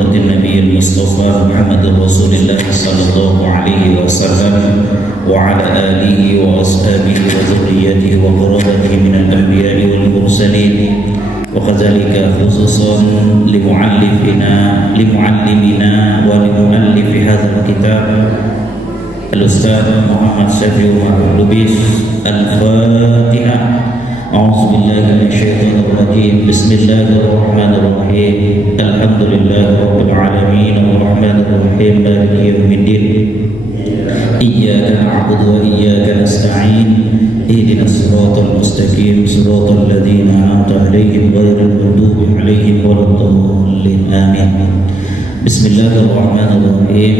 حضرة النبي المصطفى محمد رسول الله صلى الله عليه وسلم وعلى آله وأصحابه وذريته وقرابته من الأنبياء والمرسلين وكذلك خصوصا لمعلمنا ولمؤلف هذا الكتاب الأستاذ محمد شفيع لبيس. الفاتحة. أعوذ بالله من الشيطان الرجيم. بسم الله الرحمن الرحيم. الحمد لله رب العالمين الرحمن الرحيم مالك يوم الدين. إياك نعبد وإياك نستعين. اهدنا الصراط المستقيم صراط الذين أنعمت عليهم غير المغضوب عليهم ولا الضالين. آمين. بسم الله الرحمن الرحيم.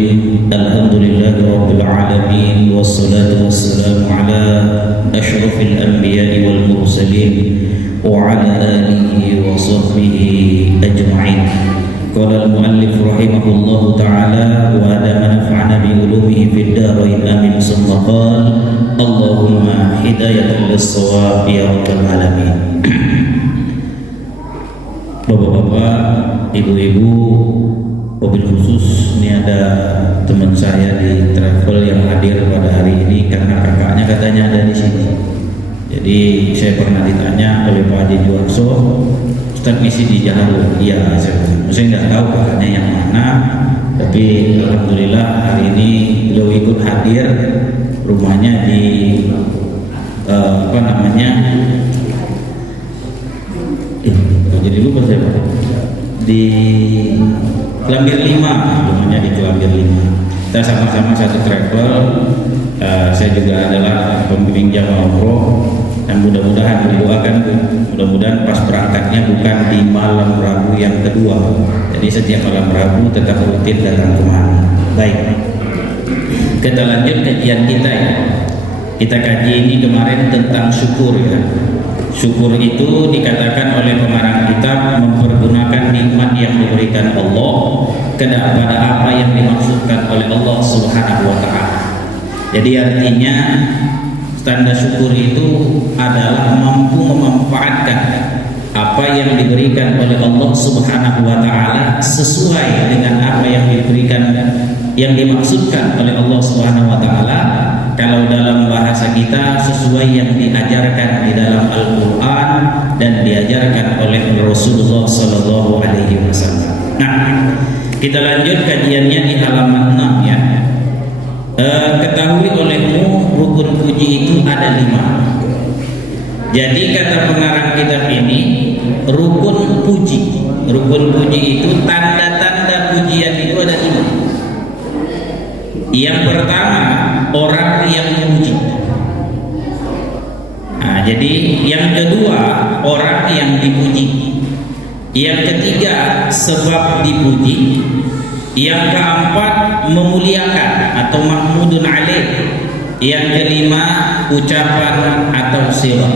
الحمد لله رب العالمين والصلاة والسلام على أشرف الأنبياء والمرسلين وعلى آله وصحبه أجمعين. قال المؤلف رحمه الله تعالى وأدام نفعنا بعلومه في الدارين آمين. ثم قال اللهم هداية للصواب يا رب العالمين. Bapak-bapak, ibu-ibu, mobil khusus ini ada teman saya di travel yang hadir pada hari ini karena kakaknya katanya ada di sini. Jadi saya pernah ditanya oleh Pak Haji Juarso, Ustaz misi di Jaharu. Iya, saya nggak tahu kakaknya yang mana, tapi alhamdulillah hari ini beliau ikut hadir. Rumahnya di jadi lupa saya di Kelambir 5, rumahnya di Kelambir 5. Kita sama-sama satu travel. Saya juga adalah pembimbing jamaah umroh dan mudah-mudahan didoakan, mudah-mudahan pas berangkatnya bukan di malam Rabu yang kedua. Jadi setiap malam Rabu tetap rutin datang kemari. Baik, kita lanjut kajian kita ya. Kita kaji ini kemarin tentang syukur ya. Syukur itu dikatakan oleh pengarang kitab mempergunakan nikmat yang diberikan Allah kepada apa yang dimaksudkan oleh Allah Subhanahu wa taala. Jadi artinya tanda syukur itu adalah mampu memanfaatkan apa yang diberikan oleh Allah Subhanahu wa taala sesuai dengan apa yang diberikan yang dimaksudkan oleh Allah Subhanahu wa taala. Kalau dalam bahasa kita sesuai yang diajarkan di dalam Al-Qur'an dan diajarkan oleh Rasulullah sallallahu alaihi wasallam. Nah, kita lanjut kajiannya di halaman 6 ya. Ketahui olehmu rukun puji itu ada 5. Jadi kata pengarang kitab ini rukun puji. Rukun puji itu tanda-tanda pujian itu ada 5. Yang pertama orang yang memuji. Nah, jadi yang kedua orang yang dipuji. Yang ketiga sebab dipuji. Yang keempat memuliakan atau mahmudun alaih. Yang kelima ucapan atau sirah.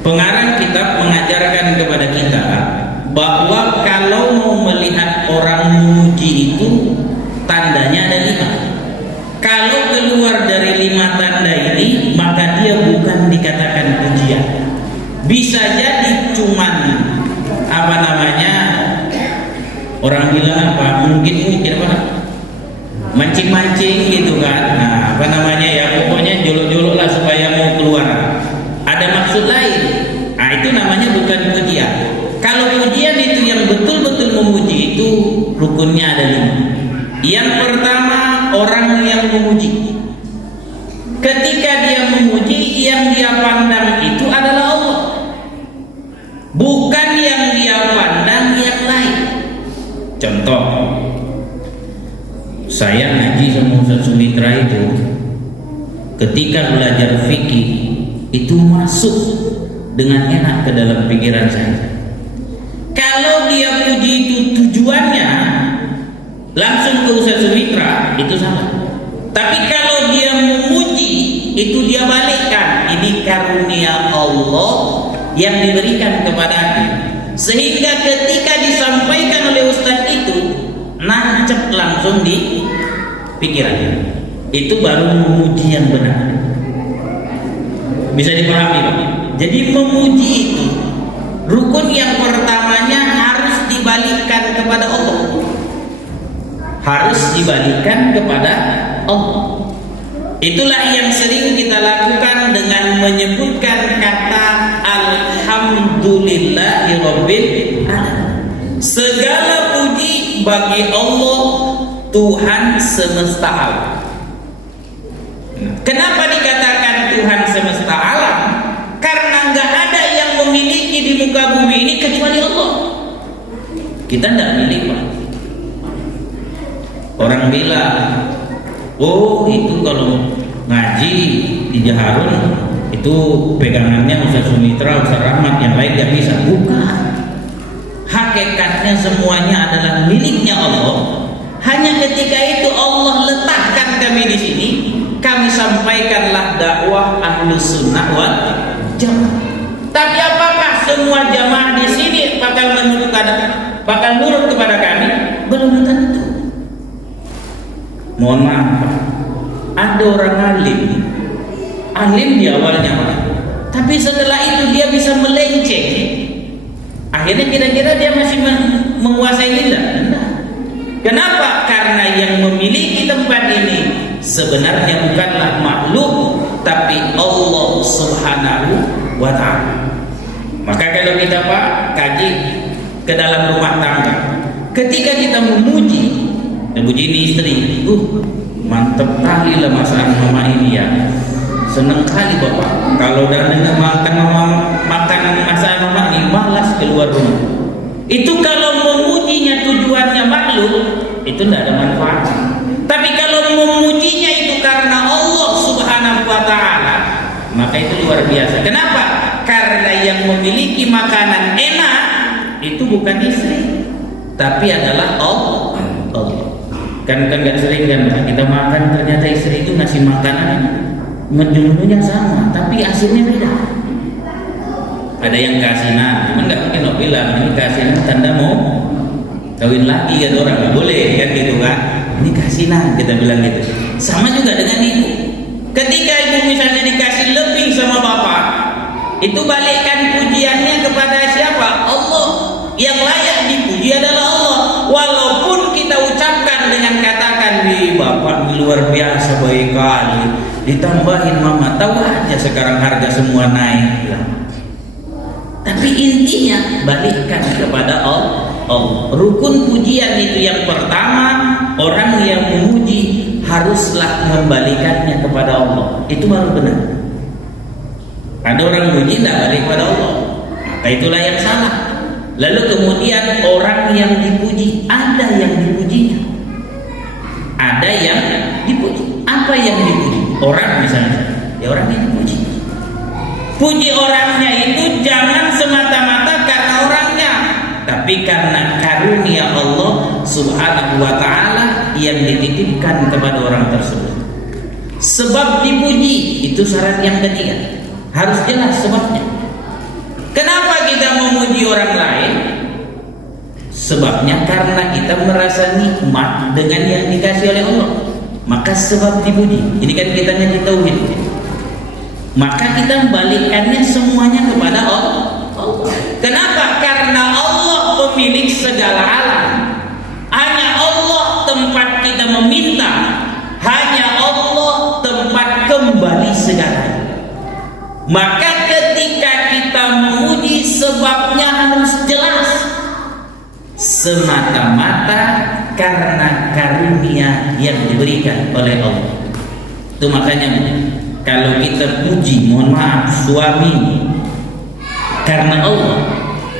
Pengarang kitab mengajarkan kepada kita bahwa kalau mau melihat orang memuji itu tandanya ada 5. Kalau keluar dari 5 tanda ini maka dia bukan dikatakan pujian. Bisa jadi cuman orang bilang apa? Mungkin apa? Mancing-mancing gitu kan. Nah, ya pokoknya jolok-jolok lah supaya mau keluar. Ada maksud lain. Nah, itu namanya bukan pujian. Kalau pujian itu yang betul-betul memuji itu rukunnya ada 5. Yang pertama orang yang memuji. Ketika dia memuji, yang dia pandang itu adalah Allah, bukan yang dia pandang yang lain. Contoh, saya ngaji sama Ustaz Sumitra itu, ketika belajar fikih itu masuk dengan enak ke dalam pikiran saya. Kalau dia puji itu tujuannya langsung ke Ustaz Sumitra, itu salah. Tapi kalau dia memuji, itu dia balikkan. Ini karunia Allah yang diberikan kepadaku. Sehingga ketika disampaikan oleh Ustaz itu, nancep langsung di pikirannya. Itu baru memuji yang benar. Bisa dipahami Pak? Jadi memuji itu rukun yang pertamanya harus dibalikkan kepada Allah. harus dibalikan kepada Allah. Itulah yang sering kita lakukan dengan menyebutkan kata Alhamdulillahirabbil alamin. Segala puji bagi Allah, Tuhan semesta alam. Kenapa dikatakan Tuhan semesta alam? Karena nggak ada yang memiliki di muka bumi ini kecuali Allah. Kita tidak milik, Pak. Orang bilang, oh itu kalau ngaji di Jaharun itu pegangannya Ustaz Sumitra, Ustaz Rahmat, yang lain gak bisa. Bukan. Hakikatnya semuanya adalah miliknya Allah. Hanya ketika itu Allah letakkan kami di sini, kami sampaikanlah dakwah Ahlus Sunnah wal Jamaah. Tapi apakah semua jamaah di sini bakal nurut kepada kami? Belum tentu. Mohon maaf, Pak. Ada orang alim di awalnya, Pak. Tapi setelah itu dia bisa melenceng. Akhirnya kira-kira dia masih menguasai kita. Kenapa? Karena yang memiliki tempat ini sebenarnya bukanlah makhluk, tapi Allah Subhanahu wa ta'ala. Maka kalau kita, Pak, kaji ke dalam rumah tangga, ketika kita memuji ini istri, mantep kali lah masakan mama ini ya, seneng kali bapak kalau udah dengar makanan masakan mama ini malas keluar rumah. Itu kalau memujinya tujuannya makhluk, itu tidak ada manfaatnya. Tapi kalau memujinya itu karena Allah Subhanahu wa ta'ala, maka itu luar biasa. Kenapa? Karena yang memiliki makanan enak itu bukan istri, tapi adalah Allah. Kan nggak sering kan kita makan, ternyata istri itu ngasih makanan menu-menunya sama tapi hasilnya beda. Ada yang kasinan, cuman nggak mungkin lo bilang ini kasinan tanda mau kawin lagi kan, orang nggak boleh kan gitu kan. Ini kasinan kita bilang gitu. Sama juga dengan ibu. Ketika ibu misalnya dikasih lebih sama bapak, itu balikkan pujiannya kepada siapa? Allah. Yang layak dipuji adalah Allah. Walaupun kita ucapkan dengan katakan, "Wih, bapak luar biasa baik kali." Ditambahin mama, tahu aja sekarang harga semua naik. Tapi intinya balikkan kepada Allah. Rukun pujian itu yang pertama, orang yang memuji haruslah membalikannya kepada Allah. Itu baru benar. Ada orang memuji tidak balik kepada Allah, maka itulah yang salah. Lalu kemudian orang yang dipuji, ada yang dipujinya, ada yang dipuji. Apa yang dipuji? Orang misalnya, ya orang yang dipuji. Puji orangnya itu jangan semata-mata karena orangnya, tapi karena karunia Allah Subhanahu wa ta'ala yang dititipkan kepada orang tersebut. Sebab dipuji itu syarat yang ketiga, harus jelas sebabnya. Kenapa kita memuji orang lain? Sebabnya karena kita merasa nikmat dengan yang dikasih oleh Allah, maka sebab dipuji. Ini kan kita ngaji tauhid, maka kita membalikkannya semuanya kepada Allah. Kenapa? Karena Allah pemilik segala alam. Hanya Allah tempat kita meminta, hanya Allah tempat kembali segalanya. Maka ketika kita memuji, sebabnya harus jelas, semata-mata karena karunia yang diberikan oleh Allah. Itu makanya kalau kita puji, mohon maaf, suami karena Allah,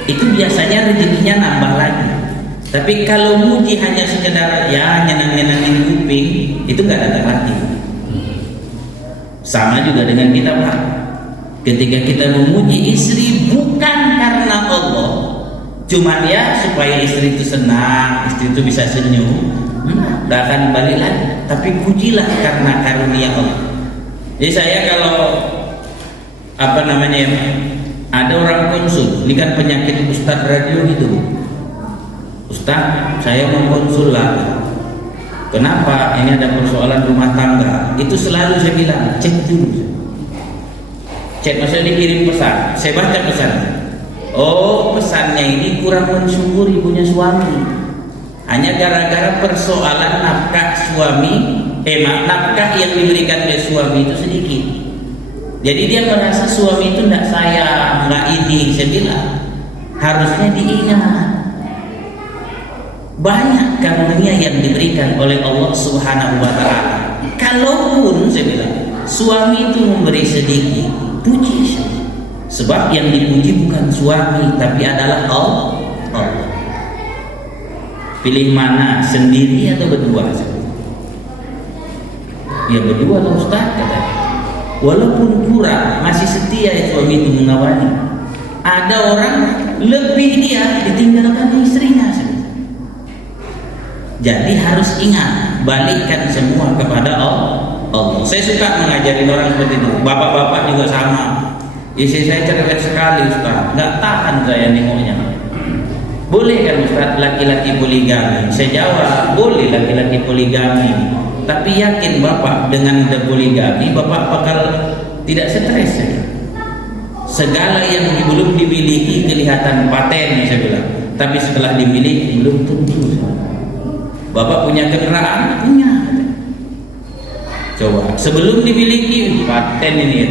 itu biasanya rezekinya nambah lagi. Tapi kalau muji hanya sekedar ya nyenang-nyenangin kuping, itu nggak ada arti. Sama juga dengan kita, Pak. Ketika kita memuji istri bukan karena Allah, cuman ya supaya istri itu senang, istri itu bisa senyum, tidak akan balik lagi. Tapi pujilah karena karunia Allah. Jadi saya kalau ada orang konsul, ini kan penyakit Ustadz radio gitu. Ustadz, saya mau konsul lah. Kenapa? Ini ada persoalan rumah tangga. Itu selalu saya bilang, cek dulu. Cek, maksudnya dikirim pesan, saya baca pesan. Oh, pesannya ini kurang mensyukuri punya suami. hanya gara-gara persoalan nafkah suami, nafkah yang diberikan oleh suami itu sedikit. Jadi dia merasa suami itu tidak sayang, nggak ini. Saya bilang harusnya diingat banyak karunia yang diberikan oleh Allah Subhanahu wa Ta'ala. Kalaupun saya bilang suami itu memberi sedikit, puji saja. Sebab yang dipuji bukan suami, tapi adalah Allah. Pilih mana, sendiri atau berdua? Ya berdua lah Ustaz, katanya. Walaupun kurang, masih setia ya suami itu mengawali. Ada orang lebih dia ditinggalkan istrinya. Jadi harus ingat, balikkan semua kepada Allah. Saya suka mengajari orang seperti itu. Bapak-bapak juga sama. Istri saya cerdas sekali Ustaz, nggak tahan saya nengoknya. Boleh kan Ustaz laki-laki poligami? Saya jawab, boleh laki-laki poligami. Tapi yakin Bapak dengan poligami Bapak bakal tidak stres ya? Segala yang belum dimiliki kelihatan paten, saya bilang. Tapi setelah dimiliki belum tentu. Bapak punya kendaraan? Punya. Coba, sebelum dimiliki paten ini ya.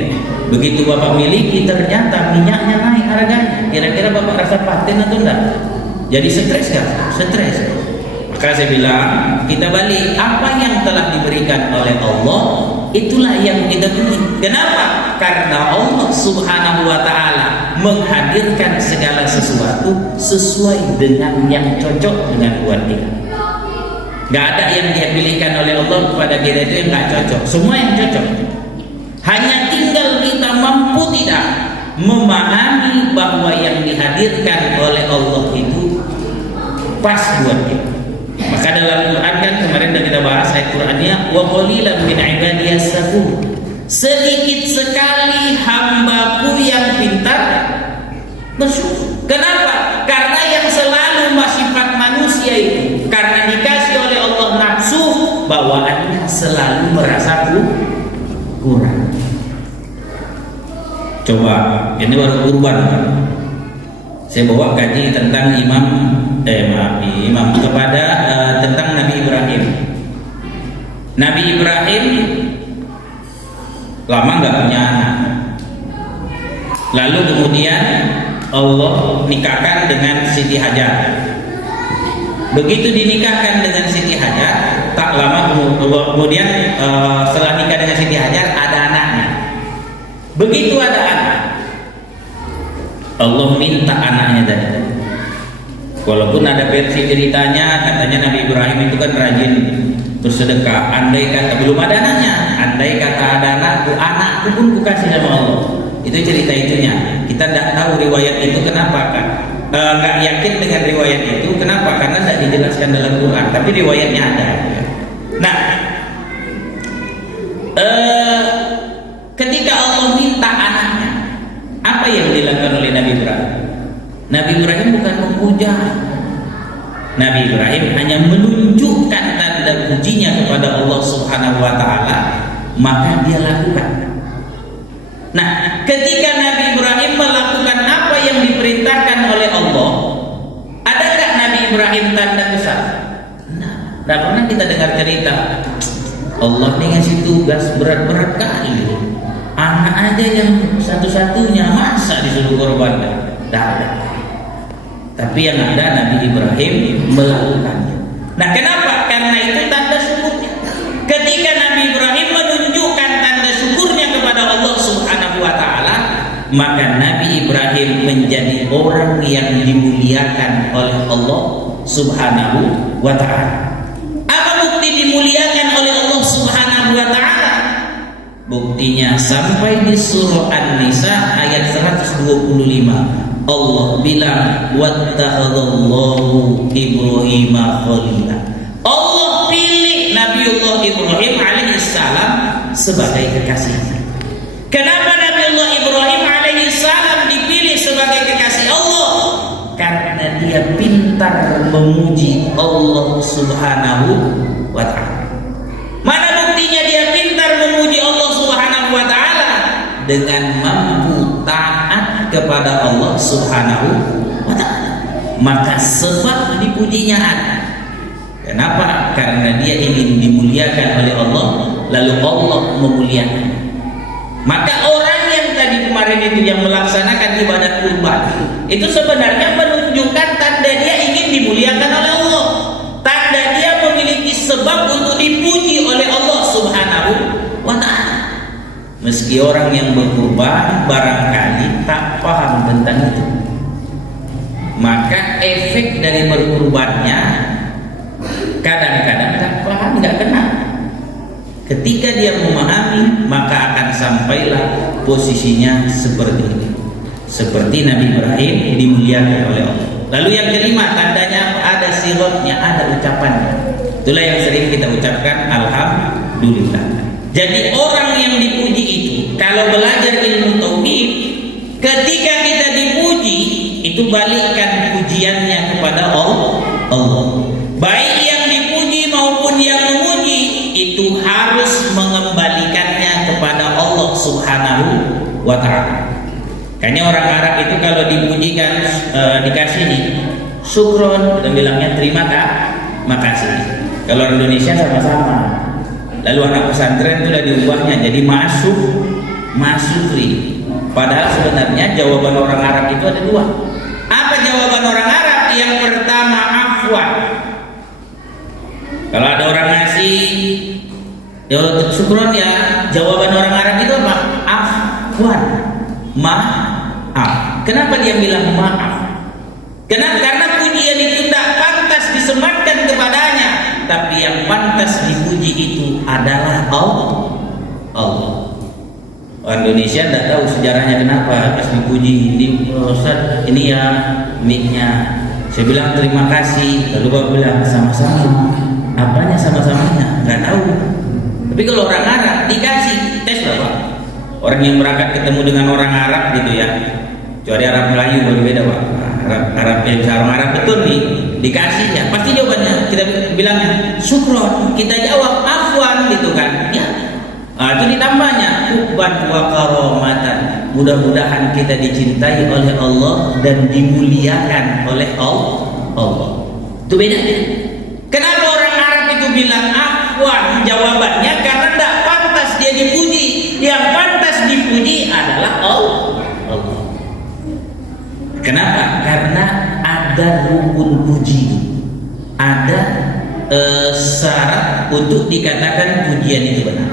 Begitu Bapak miliki ternyata minyaknya naik harganya. Kira-kira Bapak rasa paten atau enggak? Jadi stres kan? Stres. Maka saya bilang, kita balik apa yang telah diberikan oleh Allah, itulah yang kita puji. Kenapa? Karena Allah Subhanahu wa Ta'ala menghadirkan segala sesuatu sesuai dengan yang cocok dengan buat kita. Gak ada yang dia pilihkan oleh Allah kepada kita itu yang gak cocok. Semua yang cocok. Hanya tinggal kita mampu tidak memahami bahwa yang dihadirkan oleh Allah itu pas buat kita. Maka dalam Quran kan kemarin sudah kita bahas ayat Qurannya, wa qalilan min ibadiyas syakur. Sedikit sekali hambaku yang pintar bersyukur. Kenapa? Karena yang selalu sifat manusia itu karena dikasih oleh Allah nafsu, bawaannya selalu merasa kurang. Coba, ini baru kurban. Saya bawa kaji tentang imam kepada tentang Nabi Ibrahim. Nabi Ibrahim lama nggak punya anak. Lalu kemudian Allah nikahkan dengan Siti Hajar. Begitu dinikahkan dengan Siti Hajar, tak lama kemudian setelah nikah dengan Siti Hajar ada anaknya. Begitu ada anak, Allah minta anaknya tadi. Walaupun ada versi ceritanya katanya Nabi Ibrahim itu kan rajin bersedekah. Andai kata belum ada anaknya, andai kata ada anakku pun kukasih sama Allah. Itu cerita itunya. Kita tidak tahu riwayat itu kenapa kan? Nggak yakin dengan riwayat itu. Kenapa? Karena tidak dijelaskan dalam Quran. Tapi riwayatnya ada. Nah, ketika Allah minta anaknya, apa yang dilakukan oleh Nabi Ibrahim? Nabi Ibrahim bukan memuja. Nabi Ibrahim hanya menunjukkan tanda pujinya kepada Allah Subhanahu wa Ta'ala, maka dia lakukan. Nah, ketika Nabi Ibrahim melakukan apa yang diperintahkan oleh Allah, adakah Nabi Ibrahim tanda besar? Nah, tidak pernah kita dengar cerita Allah ini ngasih tugas berat-berat kali. Anak aja yang satu-satunya masa disuruh korbankan? Tidak ada. Tapi yang ada Nabi Ibrahim melakukannya. Nah, kenapa? Karena itu tanda syukurnya. Ketika Nabi Ibrahim menunjukkan tanda syukurnya kepada Allah Subhanahu wa Ta'ala, maka Nabi Ibrahim menjadi orang yang dimuliakan oleh Allah Subhanahu wa Ta'ala. Apa bukti dimuliakan oleh Allah Subhanahu wa Ta'ala? Buktinya sampai di surah An-Nisa ayat 125. Allah bilang wattakhadallahu Ibrahima khalila. Allah pilih Nabiullah Ibrahim alaihissalam sebagai kekasihnya. Kenapa Nabiullah Ibrahim alaihissalam dipilih sebagai kekasih Allah? Karena dia pintar memuji Allah Subhanahu wa Ta'ala. Mana buktinya dia pintar memuji Allah Subhanahu wa Ta'ala? Dengan mampu taat kepada Allah Subhanahu wa Ta'ala. Maka sebab dipujinya ada. Kenapa? Karena dia ingin dimuliakan oleh Allah, lalu Allah memuliakan. Maka orang yang tadi kemarin itu yang melaksanakan ibadah kurban itu sebenarnya menunjukkan tanda dia ingin dimuliakan oleh Allah, tanda dia memiliki sebab untuk dipuji oleh Allah Subhanahu wa ta'ala. Meski orang yang berkurban barangkali tak paham tentang itu, maka efek dari berkurbannya kadang-kadang tak paham, nggak kenal. Ketika dia memahami, maka akan sampailah posisinya seperti ini, seperti Nabi Ibrahim dimuliakan oleh Allah. Lalu yang kelima, tandanya ada sirotnya, ada ucapannya. Itulah yang sering kita ucapkan, alhamdulillah. Jadi orang yang dipuji itu, kalau belajar ilmu tauhid, ketika kita dipuji, itu balikkan pujiannya kepada Allah. Baik yang dipuji maupun yang memuji, itu harus mengembalikannya kepada Allah Subhanahu wa ta'ala. Kayaknya orang Arab itu kalau dipujikan dikasih nih syukron, kita bilangnya terima makasih. Kalau orang Indonesia sama-sama. Lalu anak pesantren itu udah diubahnya jadi masukri. Padahal sebenarnya jawaban orang Arab itu ada dua. Apa jawaban orang Arab? Yang pertama afwan. Kalau ada orang ngasih syukron, ya jawaban orang Arab itu apa? Afwan, maaf. Kenapa dia bilang maaf? Kenapa? Karena pujian itu tidak pantas disematkan kepadanya, tapi yang pantas dipuji itu adalah Allah. Orang Indonesia tidak tahu sejarahnya kenapa pas dipuji ini, Ustaz ini ya mic-nya. Saya bilang terima kasih, lalu Bapak bilang sama-sama. Apanya sama-samanya? Nggak tahu. Tapi kalau orang Arab dikasih tes Bapak. Orang yang berangkat ketemu dengan orang Arab gitu ya, kecuali Arab Melayu baru beda Pak. Arab orang Arab betul nih, dikasih ya pasti jawabannya kita bilangnya syukron, kita jawab afwan gitu kan ya. Itu ditambahnya hubban wa karomatan, mudah-mudahan kita dicintai oleh Allah dan dimuliakan oleh Allah. Itu bedanya. Kenapa orang Arab itu bilang afwan? Jawabannya karena tidak pantas dia dipuji. Yang pantas dipuji adalah Allah. Kenapa? Karena ada rukun puji, ada syarat untuk dikatakan pujian itu benar.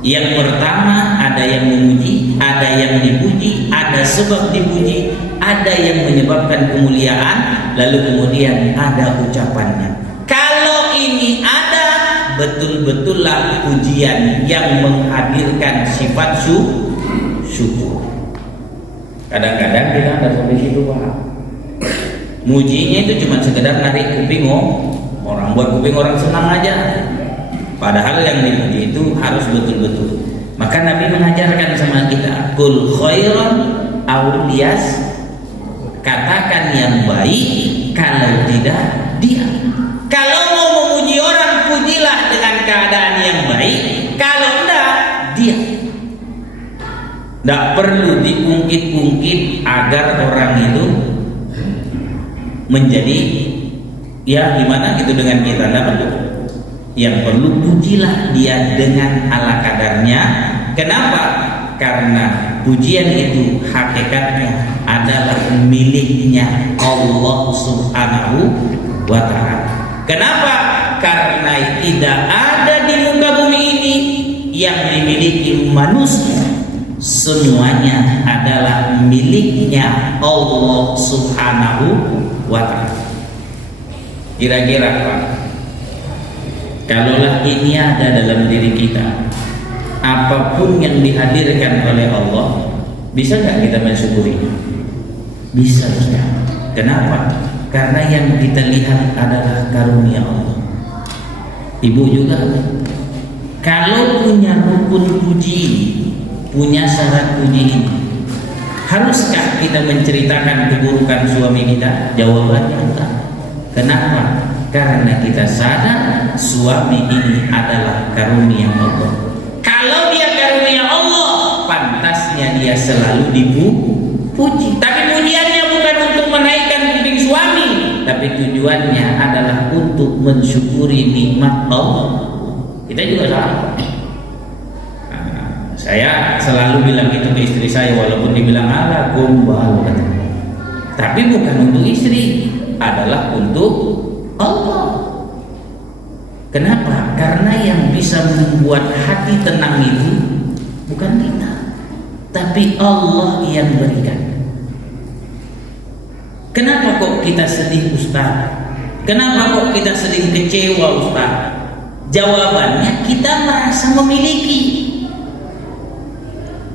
Yang pertama, ada yang memuji, ada yang dipuji, ada sebab dipuji, ada yang menyebabkan kemuliaan, lalu kemudian ada ucapannya. Kalau ini ada, betul-betullah pujian yang menghadirkan sifat syukur. Kadang-kadang kita nggak sampai situ Pak. Mujinya itu cuma sekedar narik kuping orang, buat kuping orang senang aja. Padahal yang dipuji itu harus betul-betul. Maka Nabi mengajarkan sama kita, kul khairan aw liyas, katakan yang baik, kalau tidak diam. Kalau mau memuji orang, pujilah dengan keadaan yang baik. Kalau enggak, diam. Tidak perlu diungkit-ungkit agar orang itu menjadi ya gimana gitu dengan kita. Tidak perlu. Yang perlu pujilah dia dengan ala kadarnya. Kenapa? Karena pujian itu hakikatnya adalah miliknya Allah Subhanahu wa ta'ala. Kenapa? Karena tidak ada di muka bumi ini yang dimiliki manusia. Semuanya adalah miliknya Allah Subhanahu wa ta'ala. Kira-kira Pak, kalaulah ini ada dalam diri kita, apapun yang dihadirkan oleh Allah, bisa nggak kita mensyukuri? Bisa Ustaz. Kenapa? Karena yang kita lihat adalah karunia Allah. Ibu juga, kalau punya rukun puji, punya syarat puji ini, haruskah kita menceritakan keburukan suami kita? Jawabannya enggak. Kenapa? Karena kita sadar suami ini adalah karunia Allah. Kalau dia karunia Allah, pantasnya dia selalu dipuji. Tapi pujiannya bukan untuk menaikkan kuping suami, tapi tujuannya adalah untuk mensyukuri nikmat Allah, kita juga salah. Saya selalu bilang itu ke istri saya, walaupun dibilang ala gombal, tapi bukan untuk istri, adalah untuk Allah. Kenapa? Karena yang bisa membuat hati tenang itu bukan kita, tapi Allah yang berikan. Kenapa kok kita sedih, Ustaz? Kenapa kok kita sering kecewa, Ustaz? Jawabannya, kita merasa memiliki.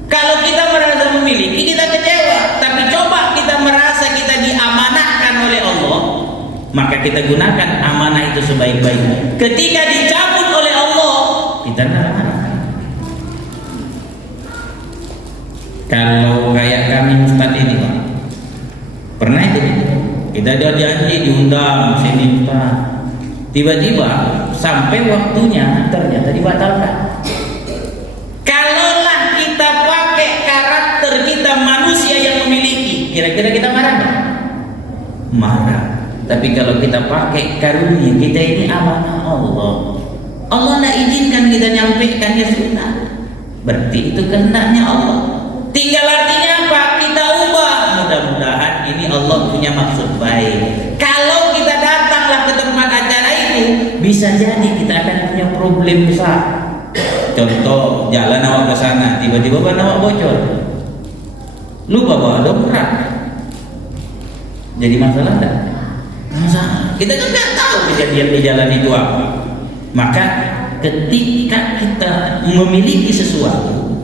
Kalau kita merasa memiliki, kita kecewa. Tapi coba kita merasa kita diamanahkan oleh Allah, maka kita gunakan amanah itu sebaik-baiknya. Ketika dicabut oleh Allah, kita marah. Kalau kayak kami Ustaz ini, Pak, pernah itu kita udah janji diundang sini Ustaz, tiba-tiba sampai waktunya ternyata dibatalkan. Kalaulah kita pakai karakter kita manusia yang memiliki, kira-kira kita marah nggak? Marah. Tapi kalau kita pakai karunia kita ini amanah Allah, Allah tidak izinkan kita nyampaikan, ya sunnah, berarti itu kehendaknya Allah. Tinggal artinya apa? Kita ubah. Mudah-mudahan ini Allah punya maksud baik. Kalau kita datanglah ke tempat acara itu, bisa jadi kita akan punya problem besar. Contoh, jalan awak ke sana, tiba-tiba ban awak bocor, lupa bawa dompet, jadi masalah enggak? Masalah. Kita kan nggak tahu kejadian di jalan itu apa. Maka ketika kita memiliki sesuatu,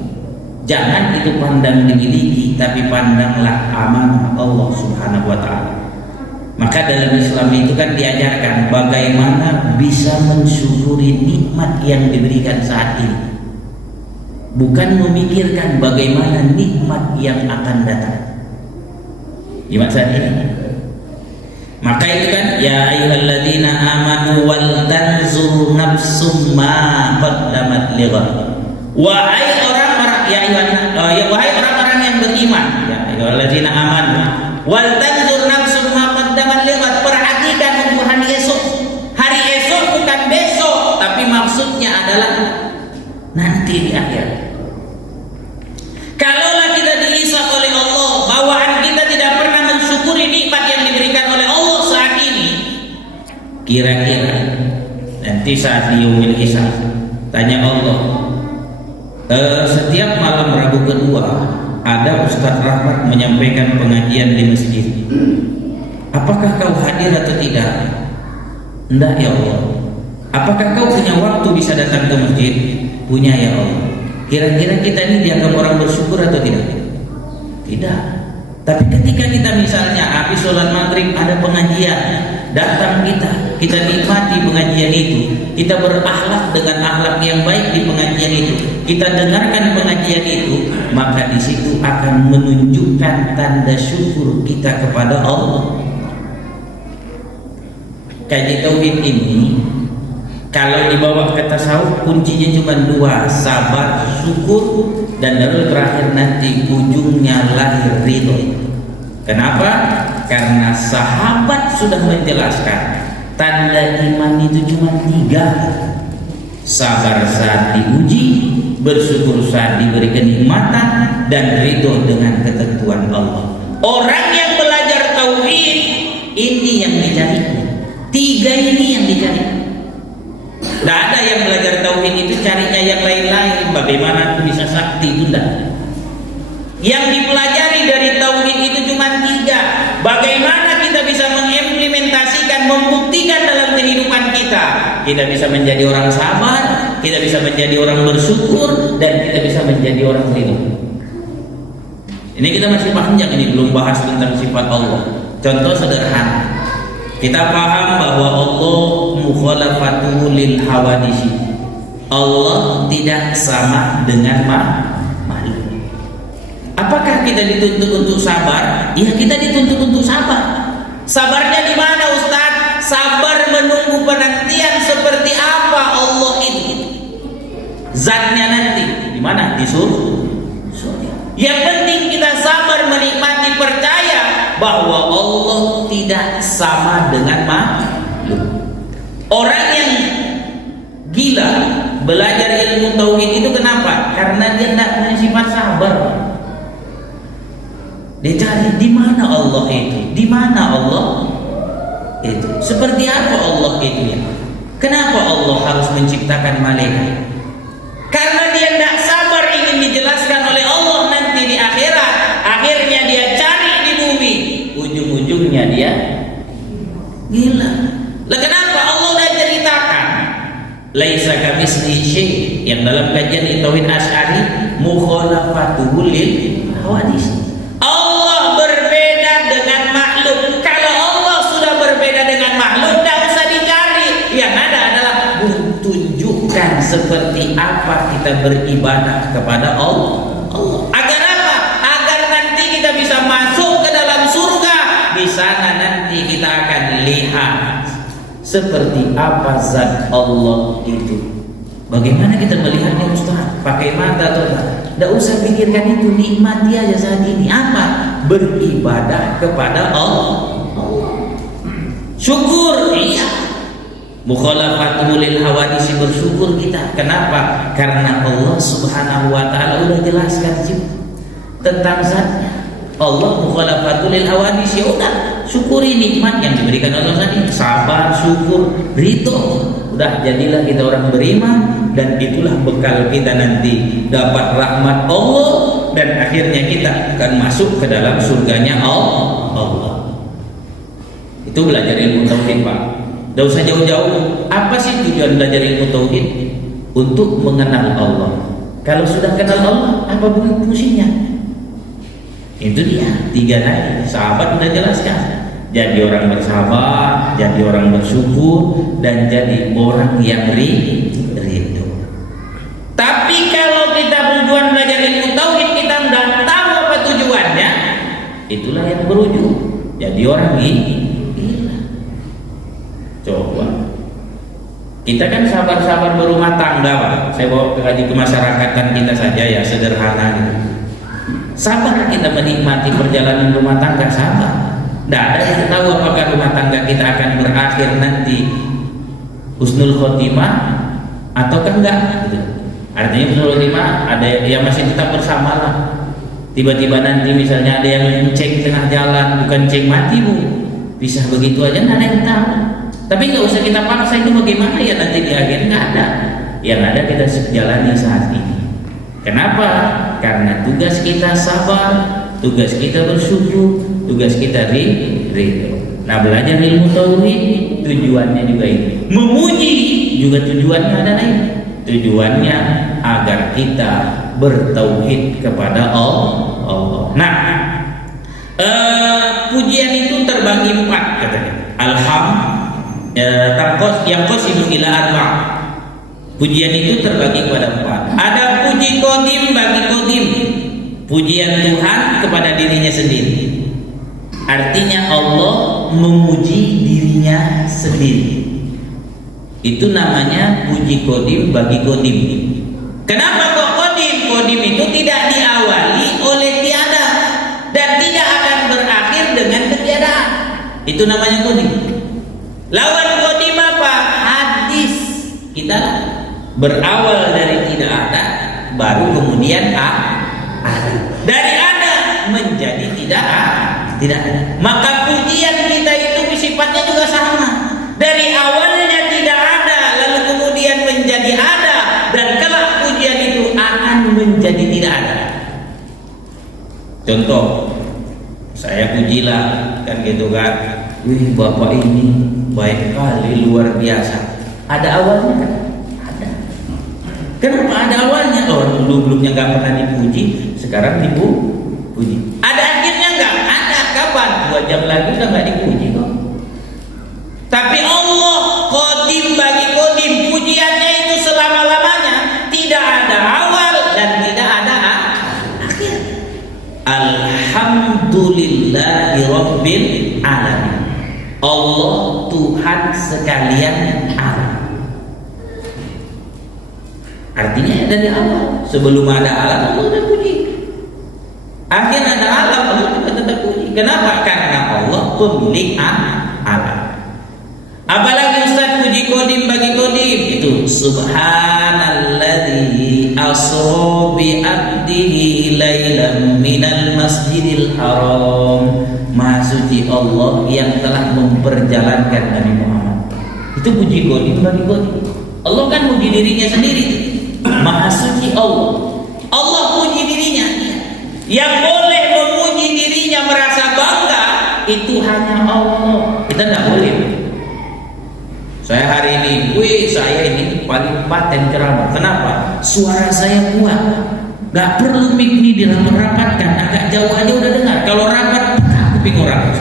jangan itu pandang dimiliki, tapi pandanglah amanah Allah Subhanahu wa ta'ala. Maka dalam Islam itu kan diajarkan bagaimana bisa mensyukuri nikmat yang diberikan saat ini, bukan memikirkan bagaimana nikmat yang akan datang. Gimana saat ini? Maka itu kan, ya ayyuhalladzina amanu wal tanzur nafsum ma qaddamat lighad. Wahai orang-orang, wahai orang-orang yang beriman, ya ayyuhalladzina amanu wal tanzur nafsum ma qaddamat lighad. Perhatikan untuk hari esok. Hari esok bukan besok, tapi maksudnya adalah nanti di akhir. Kalaulah kita dihisab oleh Allah, bawaan kita tidak pernah mensyukuri nikmat yang diberikan oleh Allah saat ini, kira-kira nanti saat di yaumil hisab, tanya Allah, setiap malam Rabu kedua ada Ustaz Rahmat menyampaikan pengajian di masjid, apakah kau hadir atau tidak? Enggak ya Allah. Apakah kau punya waktu bisa datang ke masjid? Punya ya Allah. Kira-kira kita ini dianggap orang bersyukur atau tidak? Tidak. Tapi ketika kita misalnya habis sholat maghrib ada pengajian, datang kita nikmati pengajian itu, kita berakhlak dengan akhlak yang baik di pengajian itu, kita dengarkan pengajian itu, maka di situ akan menunjukkan tanda syukur kita kepada Allah. Kaji tauhid ini kalau dibawa ke tasawuf kuncinya cuma dua, sabar, syukur, dan lalu terakhir nanti ujungnya lahir ridho. Kenapa? Karena sahabat sudah menjelaskan tanda iman itu cuma tiga: sabar saat diuji, bersyukur saat diberi kenikmatan, dan ridho dengan ketentuan Allah. Orang yang belajar tauhid ini yang dicari, tiga ini yang dicari. Tidak ada yang belajar tauhid itu carinya yang lain-lain, bagaimana bisa sakti, itu tidak. Yang dipelajari dari tauhid itu cuma tiga. Bagaimana kita bisa mengimplementasikan, membuktikan dalam kehidupan kita. Kita bisa menjadi orang sabar, kita bisa menjadi orang bersyukur, dan kita bisa menjadi orang ridho. Ini kita masih panjang, ini belum bahas tentang sifat Allah. Contoh sederhana, kita paham bahwa Allah mukhalafatu lil hawadisi. Allah tidak sama dengan makhluk. Apakah kita dituntut untuk sabar? Ya, kita dituntut untuk sabar. Sabarnya di mana, Ustaz? Sabar menunggu penantian seperti apa Allah itu. Zatnya nanti di mana? Di surga. Yang penting kita sabar menikmati, percaya bahwa Allah tidak sama dengan makhluk. Orang yang gila belajar ilmu tauhid itu kenapa? Karena dia tidak punya sifat sabar. Dia cari di mana Allah itu, di mana Allah itu, seperti apa Allah itu ya. Kenapa Allah harus menciptakan malaikat? Karena dia tidak sabar ingin dijelaskan oleh Allah nanti di akhirat. Akhirnya dia cari di bumi, ujung-ujungnya dia gila. Lah kenapa Allah udah ceritakan? Laisa kamitslihi syai', yang dalam kajian tauhid Asy'ari mukhalafatuhu lil hawadits. Allah berbeda dengan makhluk. Kalau Allah sudah berbeda dengan makhluk, tidak usah dicari. Yang ada adalah tunjukkan seperti apa kita beribadah kepada Allah. Agar apa? Agar nanti kita bisa masuk ke dalam surga. Di sana nanti kita akan lihat seperti apa zat Allah itu. Bagaimana kita melihatnya Ustaz? Pakai mata atau tidak? Tidak usah pikirkan itu, nikmati aja saat ini. Apa? Beribadah kepada Allah. Syukur, iya. Mukhalafatul lil hawadits, bersyukur kita. Kenapa? Karena Allah Subhanahu wa taala udah jelaskan tentang zatnya. Allah mukhalafatul lil hawadits, ya udah syukuri nikmat yang diberikan Allah tadi. Sabar, syukur, ridho. Udah jadilah kita orang beriman, dan itulah bekal kita nanti dapat rahmat Allah, dan akhirnya kita akan masuk ke dalam surganya Allah. Itu belajar ilmu tauhid, Pak. Tidak usah jauh-jauh. Apa sih tujuan belajar ilmu tauhid? Untuk mengenal Allah. Kalau sudah kenal Allah, apa fungsinya? Itu dia, 3 tadi. Sahabat sudah jelaskan. Jadi orang bersabar, jadi orang bersyukur, dan jadi orang yang ridho. Tapi kalau kita bertujuan belajar ilmu tauhid, kita tidak tahu apa tujuannya, itulah yang berujung jadi orang gila. Coba kita kan sabar-sabar berumah tangga, Pak. Saya bawa ke haji kemasyarakatan kita saja ya, sederhana gitu. Sabar kita menikmati perjalanan rumah tangga, sabar. Tidak ada yang tahu apakah rumah tangga kita akan berakhir nanti husnul khotimah ataukah enggak gitu. Artinya husnul khotimah ada yang masih tetap bersama lah. Tiba-tiba nanti misalnya ada yang ceng tengah jalan, bukan ceng mati Bu, pisah begitu aja, nggak ada yang tahu. Tapi nggak usah kita paksa, itu bagaimana ya nanti di akhir, nggak ada. Yang ada kita jalani saat ini. Kenapa? Karena tugas kita sabar, tugas kita bersyukur, tugas kita ridho. Nah, belajar ilmu tauhid tujuannya juga ini. Memuji juga tujuannya adalah ini. Tujuannya agar kita bertauhid kepada Allah. Nah, pujian itu terbagi 4 katanya. Yang qasimu ila arba'. Pujian itu terbagi kepada 4. Ada puji qadim bagi qadim. Pujian Tuhan kepada dirinya sendiri. Artinya Allah memuji dirinya sendiri. Itu namanya puji qadim bagi qadim. Kenapa kok qadim? Qadim itu tidak diawali oleh tiada dan tidak akan berakhir dengan ketiadaan. Itu namanya qadim. Lawan qadim apa? Hadis. Kita berawal dari tidak ada, baru kemudian ada. Dari ada menjadi tidak ada. Maka pujian kita itu sifatnya juga sama. Dari awalnya tidak ada, lalu kemudian menjadi ada, dan kelak pujian itu akan menjadi tidak ada. Contoh, saya pujilah kan gitu kan. Wih, Bapak ini baik kali, luar biasa. Ada awalnya kan? Ada. Kenapa ada awalnya? Oh, dulu-dulunya nggak pernah dipuji, sekarang dipuji. Ada akhirnya nggak? Ada. Kapan? 2 jam lagi udah nggak dipuji kok. Tapi Allah qadim bagi qadim, pujiannya itu selama-lamanya, tidak ada awal dan tidak ada akhir. Alhamdulillahi rabbil alamin. Allah Tuhan sekalian alam. Artinya dari awal, sebelum ada alam Allah sudah puji. Akhir ada alam Allah juga terpuji. Kenapa? Karena Allah pemilik alam. Apalagi Ustaz puji kodim bagi kodim itu subhanalladzi asra bi abdihi lailan minal masjidil haram. Maha suci Allah yang telah memperjalankan Nabi Muhammad. Itu puji kodim bagi kodim. Allah kan puji dirinya sendiri. Maha suci Allah. Allah puji dirinya. Yang boleh memuji dirinya merasa bangga itu hanya Allah. Kita tidak boleh. Saya hari ini, saya ini paling paten ceramah. Kenapa? Suara saya kuat. Gak perlu mic ini dirapatkan, agak jauh aja udah dengar. Kalau rapat, kuping orang.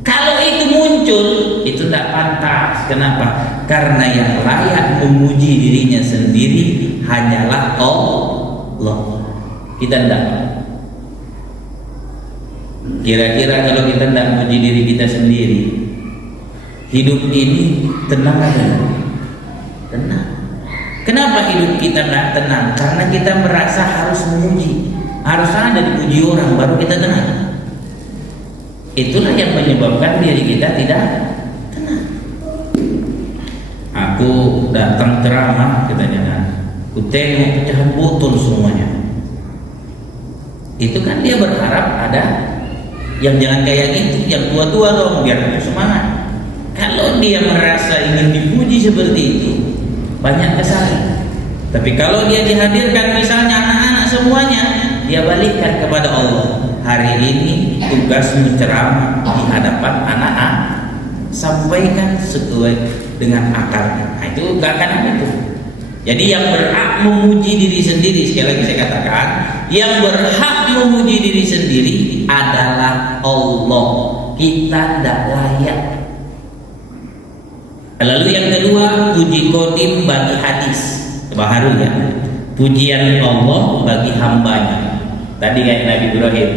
Kalau itu muncul, itu tidak pantas. Kenapa? Karena yang layak memuji dirinya sendiri hanyalah Allah. Kita tidak. Kira-kira kalau kita tidak memuji diri kita sendiri, hidup ini tenang aja. Tenang. Kenapa hidup kita nggak tenang? Karena kita merasa harus memuji, harus ada dipuji orang baru kita tenang. Itulah yang menyebabkan diri kita tidak tenang. Aku datang ceramah, katanya kan, aku tengok pecahan botol semuanya. Itu kan dia berharap ada yang jangan kayak gitu, yang tua-tua dong biar aku semangat. Kalau dia merasa ingin dipuji seperti itu, banyak kesalahan. Tapi kalau dia dihadirkan misalnya anak-anak semuanya, dia balikkan kepada Allah. Hari ini tugasmu ceramah di hadapan anak-anak, sampaikan sesuai dengan akarnya. Nah, itu gak akan ada itu. Jadi yang berhak memuji diri sendiri, sekali lagi saya katakan, yang berhak memuji diri sendiri adalah Allah. Kita tidak layak. Lalu yang kedua, puji kodim bagi hadis baharu ya, pujian Allah bagi hambanya. Tadi kayak Nabi Ibrahim,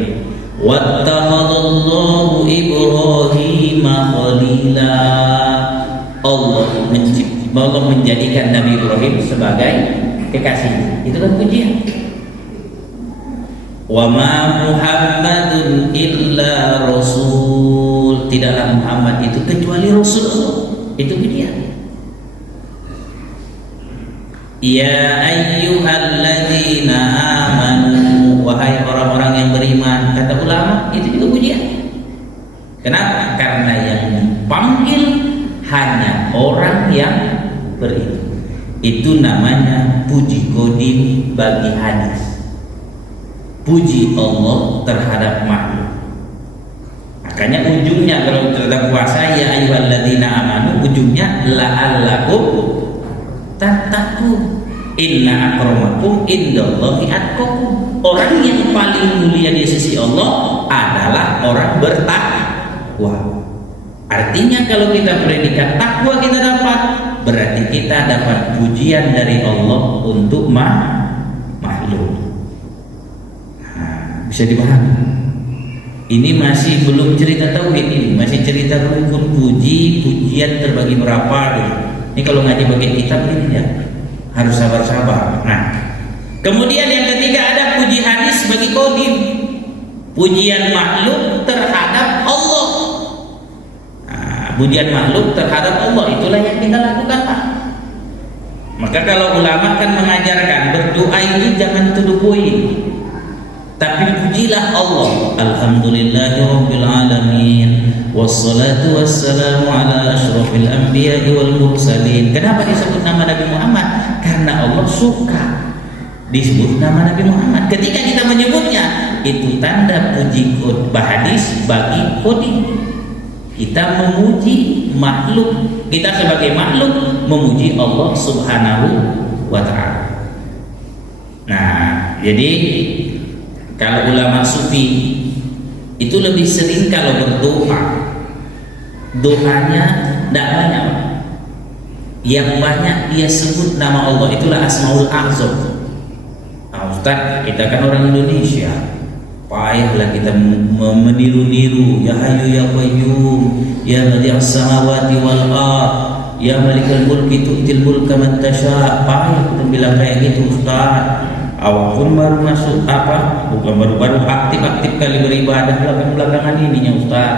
wattakhadallahu Ibrahim khalila. Allah menjadikan Nabi Ibrahim sebagai kekasih. Itu kan pujian. Wa ma Muhammadun illa rasul. Tidaklah Muhammad itu kecuali Rasul. Itu pujian. Ya ayyuhalladzina amanu, wahai orang-orang yang beriman, kata ulama, itu juga pujian. Kenapa? Karena yang dipanggil hanya orang yang beriman. Itu namanya puji kodim bagi hadis. Puji Allah terhadap makhluk. Makanya ujungnya kalau terhadap puasa, ya ayyuhalladzina amanu, ujungnya la'allakum tattaqun. Inna akramakum indallahi atqakum. Orang yang paling mulia di sisi Allah adalah orang bertakwa. Artinya kalau kita predikat takwa kita dapat, berarti kita dapat pujian dari Allah untuk makhluk. Nah, bisa dipahami. Ini masih belum cerita tauhid, ini masih cerita rukun pujian terbagi berapa gitu. Ini kalau ngaji pakai kitab ini ya harus sabar-sabar. Nah, kemudian yang ketiga ada puji hadis bagi kodim, pujian makhluk terhadap Allah. Nah, pujian makhluk terhadap Allah itulah yang kita lakukan, Pak. Maka kalau ulama kan mengajarkan berdoa itu jangan to the point, tapi pujilah Allah. Alhamdulillahirabbil alamin wassalatu wassalamu ala asyrafil anbiya'i wal mursalin. Kenapa disebut nama Nabi Muhammad? Karena Allah suka disebut nama Nabi Muhammad. Ketika kita menyebutnya, itu tanda puji hadis bagi kodim. Kita memuji makhluk, kita sebagai makhluk memuji Allah Subhanahu wa ta'ala. Nah, jadi kalau ulama sufi itu lebih sering kalau berdoa, doanya tidak banyak. Yang banyak dia sebut nama Allah, itulah Asmaul A'zam. Nah, Ustaz, kita kan orang Indonesia, payahlah kita meniru-niru ya Hayyu ya Qayyum, ya Badi'us samawati wal ard, ya Malikul mulki tu'til mulka man tasha. Payah kita bilang kayak gitu, Ustaz. awak pun baru masuk bukan baru aktif kali beribadah belakangan ininya Ustaz.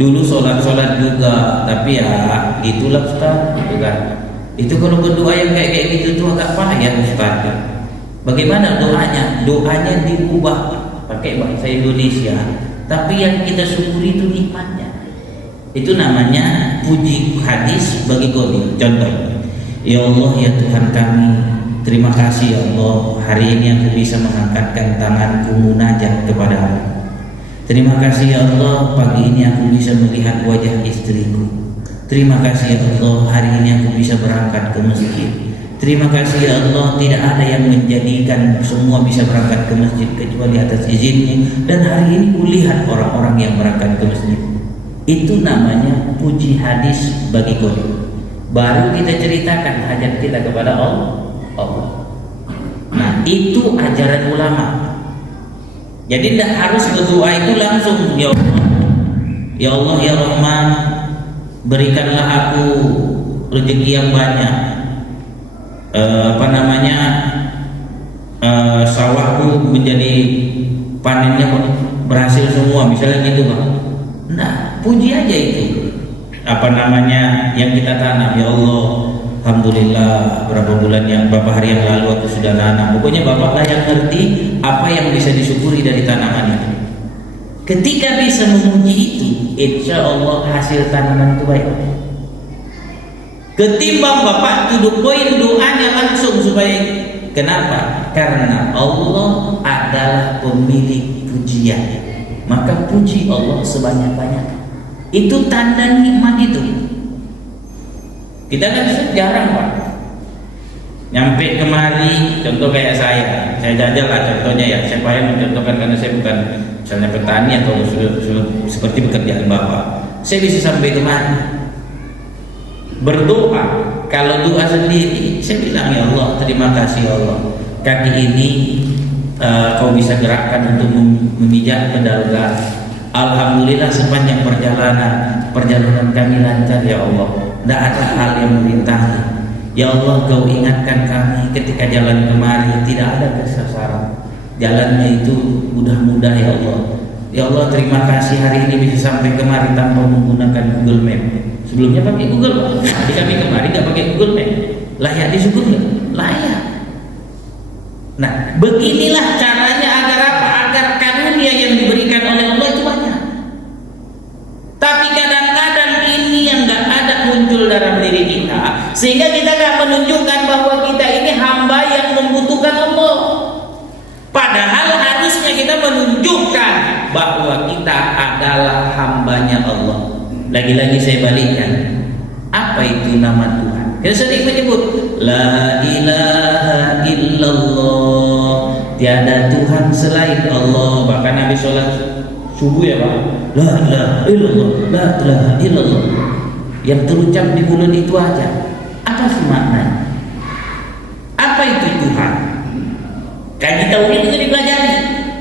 Dulu sholat juga, tapi ya gitulah Ustaz, gitu kan. Itu kalau berdoa yang kayak gitu tuh agak payah Ustaz. Bagaimana doanya? Doanya diubah pakai bahasa Indonesia, tapi yang kita syukuri itu nikmatnya. Itu namanya puji hadis bagi qoli. Contoh, ya Allah ya Tuhan kami, terima kasih ya Allah, hari ini aku bisa mengangkatkan tanganku munajat kepadamu. Terima kasih ya Allah, pagi ini aku bisa melihat wajah istriku. Terima kasih ya Allah, hari ini aku bisa berangkat ke masjid. Terima kasih ya Allah, tidak ada yang menjadikan semua bisa berangkat ke masjid kecuali atas izinmu. Dan hari ini kulihat orang-orang yang berangkat ke masjid. Itu namanya puji hadis bagi qoli. Baru kita ceritakan hajat kita kepada Allah. Nah, itu ajaran ulama. Jadi tidak harus berdoa itu langsung, ya Allah, ya Allah ya Rahman, berikanlah aku rezeki yang banyak. Sawahku menjadi panennya berhasil semua, misalnya gitu Pak. Nah, puji aja itu. Yang kita tanam, ya Allah, alhamdulillah beberapa hari yang lalu aku sudah nanam. Pokoknya Bapak lah yang ngerti apa yang bisa disyukuri dari tanaman itu. Ketika bisa memuji itu, insya Allah hasil tanaman itu baik. Ketimbang Bapak duduk poin doanya langsung supaya kenapa? Karena Allah adalah pemilik pujian. Maka puji Allah sebanyak-banyak. Itu tanda nikmat itu. Kita kan jarang Pak nyampe kemari, contoh kayak saya jajal lah contohnya ya, saya payah mencontohkan karena saya bukan misalnya petani atau seperti pekerjaan Bapak. Saya bisa sampai kemari berdoa. Kalau doa sendiri saya bilang, ya Allah terima kasih ya Allah, kaki ini kau bisa gerakkan untuk memijak pedal gas. Alhamdulillah sepanjang perjalanan kami lancar ya Allah, tidak ada hal yang merintangi. Ya Allah, kau ingatkan kami ketika jalan kemari tidak ada kesasar, jalannya itu mudah-mudah ya Allah. Ya Allah terima kasih hari ini bisa sampai kemari tanpa menggunakan Google Map. Sebelumnya pakai Google, jadi kami kemari nggak pakai Google Map. Layak disyukur nggak? Layak. Nah, beginilah caranya agar apa? Agar karunia yang diberikan oleh Allah itu banyak. Tapi kadang-kadang ini yang nggak ada muncul dalam diri kita, sehingga kita nggak menunjukkan bahwa kita ini hamba yang membutuhkan Allah. Padahal harusnya kita menunjukkan bahwa kita adalah hambanya Allah. Lagi-lagi saya balikkan, apa itu nama Tuhan? Kita sering menyebut La ilaha illallah, tiada Tuhan selain Allah. Bahkan Nabi sholat subuh ya Pak, La ilaha illallah, La ilaha illallah. Yang terucap di mulut itu aja. Apa sih maknanya? Apa itu Tuhan? Kaji tauhid itu dipelajari.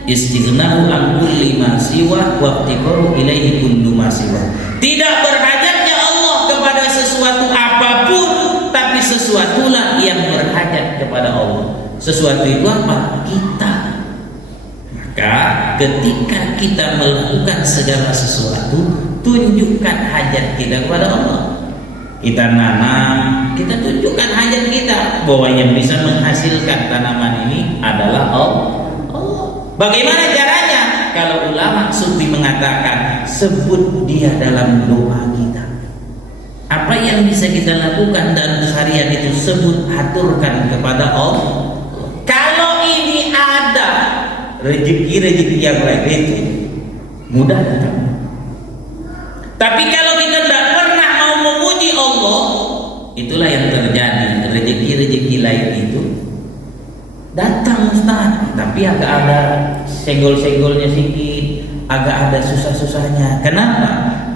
Istighnahu an kulli ma siwa wa iftiqaru ilaihi kullu ma siwa. Tidak berhajatnya Allah kepada sesuatu apapun, tapi sesuatulah yang berhajat kepada Allah. Sesuatu itu apa? Kita. Maka ketika kita melakukan segala sesuatu, tunjukkan hajat kita kepada Allah. Kita nanam, kita tunjukkan hajat kita, bahwa yang bisa menghasilkan tanaman ini adalah Allah. Bagaimana caranya? Kalau ulama sufi mengatakan, sebut dia dalam doa kita. Apa yang bisa kita lakukan dalam syariat itu, sebut, aturkan kepada Allah. Kalau ini ada rezeki-rezeki yang lain itu mudah datang. Tapi kalau kita tidak pernah mau memuji Allah, itulah yang terjadi. Rezeki-rezeki lain itu datang Ustaz, tapi agak ada senggol-senggolnya sedikit, agak ada susah-susahnya. Kenapa?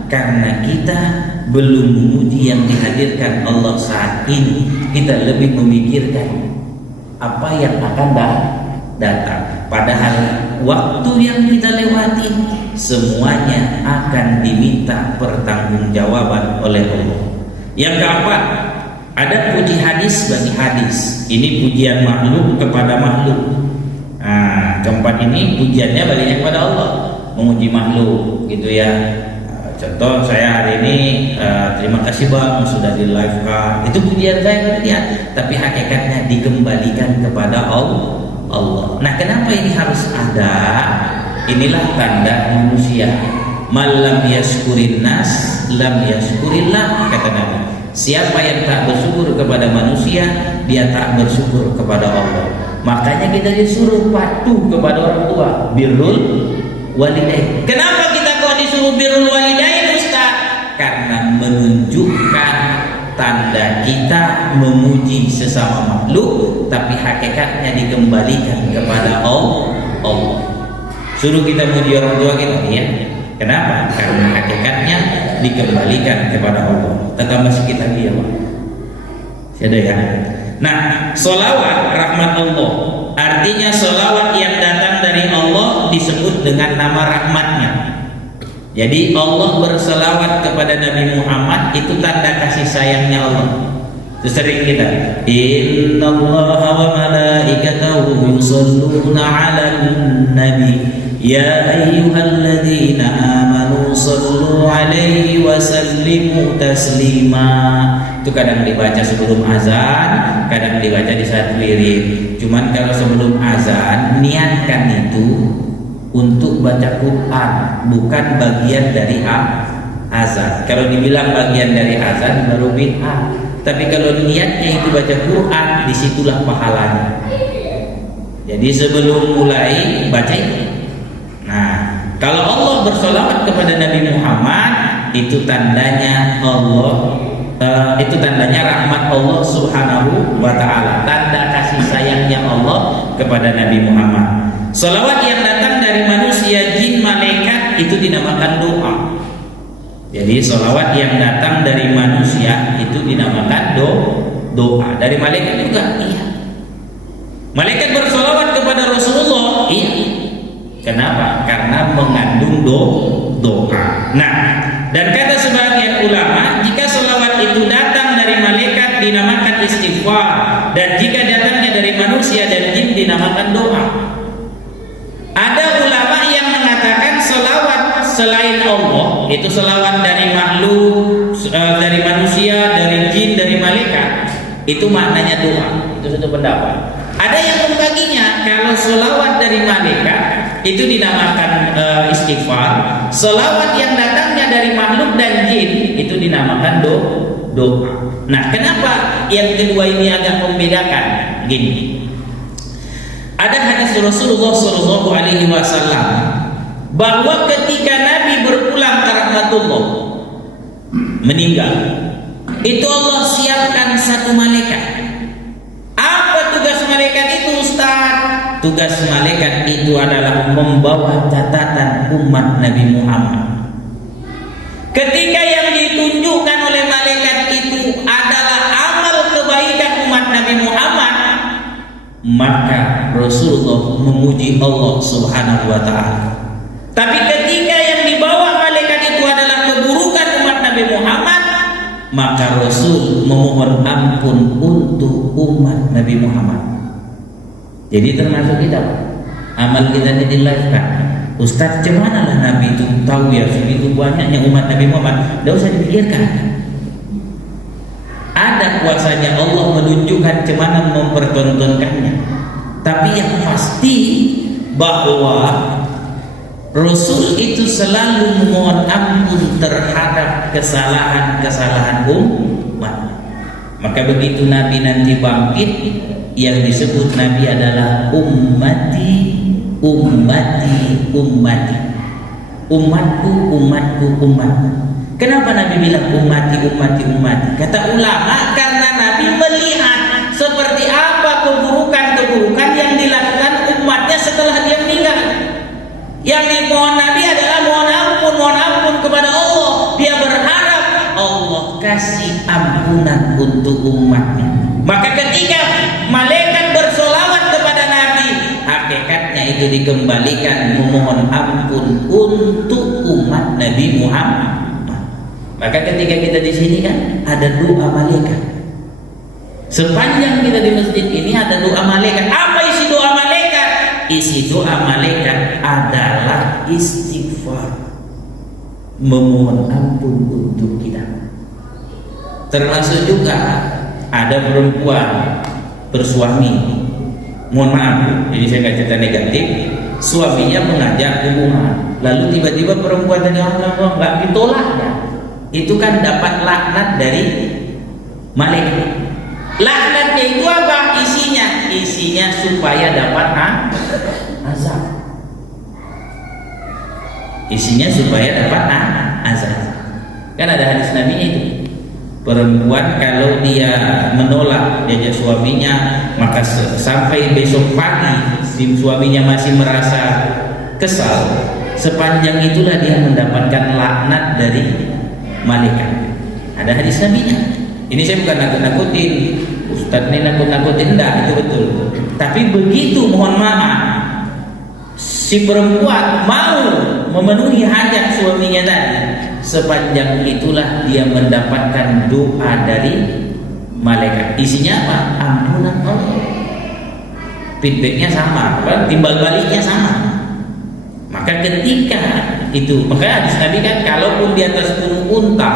Karena kita belum memuji yang dihadirkan Allah saat ini. Kita lebih memikirkan apa yang akan datang. Padahal waktu yang kita lewati semuanya akan diminta pertanggungjawaban oleh Allah. Yang keempat, ada puji hadis bagi hadis. Ini pujian makhluk kepada makhluk. ini pujiannya baliknya kepada Allah, memuji makhluk gitu ya. Contoh saya hari ini terima kasih Bang sudah di live kan, itu pujian saya ya, tapi hakikatnya dikembalikan kepada Allah. Nah, kenapa ini harus ada? Inilah tanda manusia. Malam yaskurin nas lam yaskurillah, kata Nabi. Siapa yang tak bersyukur kepada manusia, dia tak bersyukur kepada Allah. Makanya kita disuruh patuh kepada orang tua, birrul walidain. Kenapa kita kok disuruh birrul walidain, Ustaz? Karena menunjukkan tanda kita memuji sesama makhluk, tapi hakikatnya dikembalikan kepada Allah. Suruh kita muji orang tua kita, ya. Kenapa? Karena hakikatnya dikembalikan kepada Allah. Tetap masih kita dia, Pak. Ada ya. Nah, sholawat rahmat Allah, artinya sholawat yang datang dari Allah disebut dengan nama rahmatnya. Jadi Allah berselawat kepada Nabi Muhammad, itu tanda kasih sayangnya Allah. Itu sering kita, innallaha wa malaikatahu yusholluna 'alan nabi ya ayyuhalladzina amanu shollu 'alaihi wa sallimu taslima. Itu kadang dibaca sebelum azan, kadang dibaca di saat wirid. Cuman kalau sebelum azan niatkan itu untuk baca Quran, bukan bagian dari azan. Kalau dibilang bagian dari azan baru bid'ah. Tapi kalau niatnya itu baca Quran, disitulah pahalanya. Jadi sebelum mulai baca itu. Nah, kalau Allah bersolawat kepada Nabi Muhammad, itu tandanya Allah, itu tandanya rahmat Allah Subhanahu wa Ta'ala, tanda kasih sayangnya Allah kepada Nabi Muhammad. Solawat yang datang dari manusia, jin, malaikat itu dinamakan doa. Jadi solawat yang datang dari manusia itu dinamakan doa. Dari malaikat juga, iya. Malaikat bersolawat kepada Rasulullah, iya. Kenapa? Karena mengandung doa. Nah, dan kata sebagian ulama, jika solawat itu datang dari malaikat dinamakan istighfar, dan jika datangnya dari manusia dan jin dinamakan doa. Ada ulama yang mengatakan solawat selain Allah, itu solawat dari makhluk, dari manusia, dari jin, dari malaikat, itu maknanya doa. Itu satu pendapat. Ada yang membaginya, kalau solawat dari malaikat itu dinamakan istighfar, selawat yang datangnya dari makhluk dan jin itu dinamakan doa. Nah, kenapa yang kedua ini agak membedakan? Gini, ada hadis Rasulullah Shallallahu Alaihi Wasallam bahwa ketika Nabi berpulang ke rahmatullah, meninggal, itu Allah siapkan satu malaikat. Apa tugas malaikat itu, Ustaz? Tugas malaikat itu adalah membawa catatan umat Nabi Muhammad. Ketika yang ditunjukkan oleh malaikat itu adalah amal kebaikan umat Nabi Muhammad, maka Rasulullah memuji Allah Subhanahu wa Ta'ala. Tapi ketika yang dibawa malaikat itu adalah keburukan umat Nabi Muhammad, maka Rasul memohon ampun untuk umat Nabi Muhammad. Jadi termasuk kita, amal kita ini dilahirkan. Ustaz, cemana lah Nabi itu tahu ya segitu banyaknya umat Nabi Muhammad? Tidak usah dipikirkan. Ada kuasanya Allah menunjukkan cemana mempertontonkannya. Tapi yang pasti bahwa Rasul itu selalu memohon ampun terhadap kesalahan-kesalahan umat. Maka begitu Nabi nanti bangkit, yang disebut Nabi adalah ummati, ummati, ummati. Umatku, umatku, umatku. Kenapa Nabi bilang ummati, ummati, ummati? Kata ulama, karena Nabi melihat seperti apa keburukan-keburukan yang dilakukan umatnya setelah dia meninggal. Yang dimohon Nabi adalah mohon ampun kepada Allah. Dia berharap Allah kasih ampunan untuk umatnya. Maka ketika malaikat bersolawat kepada Nabi, hakikatnya itu dikembalikan memohon ampun untuk umat Nabi Muhammad. Maka ketika kita di sini kan ada doa malaikat. Sepanjang kita di masjid ini ada doa malaikat. Apa isi doa malaikat? isi doa malaikat adalah istighfar, memohon ampun untuk kita. Termasuk juga ada perempuan bersuami, mohon maaf, jadi saya nggak cerita negatif, suaminya mengajak hubungan, lalu tiba-tiba perempuan tadi nggak ditolak, itu kan dapat laknat dari malaikat. Laknatnya itu apa? Isinya supaya dapat azab. Isinya supaya dapat azab. Kan ada hadis Nabi itu, perempuan kalau dia menolak diajak suaminya, maka sampai besok pagi si suaminya masih merasa kesal, sepanjang itulah dia mendapatkan laknat dari malaikat. Ada hadis Nabi-nya. Ini saya bukan nakut-nakutin, Ustadz ini nakut-nakutin, enggak, itu betul. Tapi begitu, mohon maaf, si perempuan mau memenuhi hajat suaminya tadi, sepanjang itulah dia mendapatkan doa dari malaikat. Isinya apa? Ampunan Allah. Feedbacknya sama, timbal baliknya sama. Maka ketika itu, maka hadis Nabi kan, kalaupun di atas gunung unta,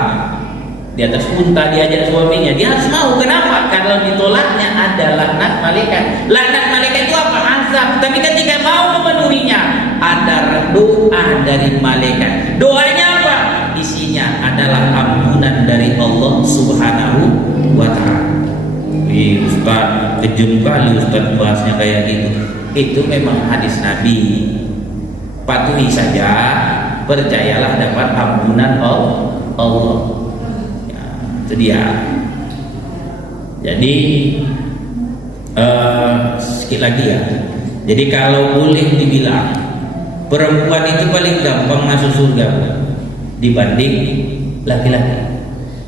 diajak suaminya, dia harus mau. Kenapa? Kalau ditolaknya ada laknat malaikat. Laknat malaikat itu apa? Azab. Tapi ketika mau memenuhinya, ada doa dari malaikat. Doanya apa? Isinya adalah ampunan dari Allah Subhanahu wa ta'ala. Ustaz, kejam kali Ustaz bahasnya kayak gitu. Itu memang hadis Nabi. Patuhi saja, percayalah dapat ampunan Allah. Itu dia. Jadi sedikit lagi ya. Jadi kalau boleh dibilang, perempuan itu paling gampang masuk surga dibanding laki-laki.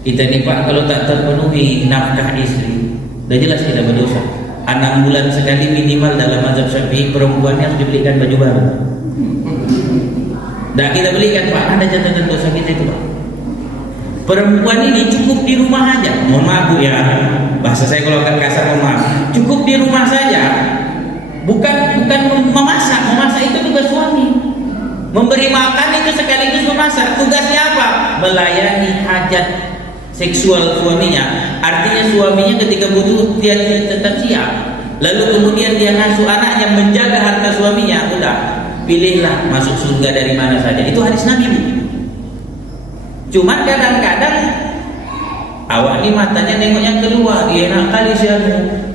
Kita nih Pak, kalau tak terpenuhi nafkah istri, udah jelas kita berdosa. 6 bulan sekali minimal dalam mazhab Syafi'i perempuan yang dibelikan baju baru. Nah kita belikan Pak, ada catatan dosa kita itu Pak. Perempuan ini cukup di rumah aja, mohon maaf Bu ya, bahasa saya kalau agak kasar mohon maaf, cukup di rumah saja, bukan memasak itu tugas suami, memberi makan itu sekaligus memasak, tugasnya apa? Melayani hajat seksual suaminya. Artinya suaminya ketika butuh dia tetap siap, lalu kemudian dia ngasuh anaknya, menjaga harta suaminya. Udah, pilihlah masuk surga dari mana saja. Itu hadis Nabi Bu. Cuman kadang-kadang awak ini matanya nengoknya keluar, dia enak kali saya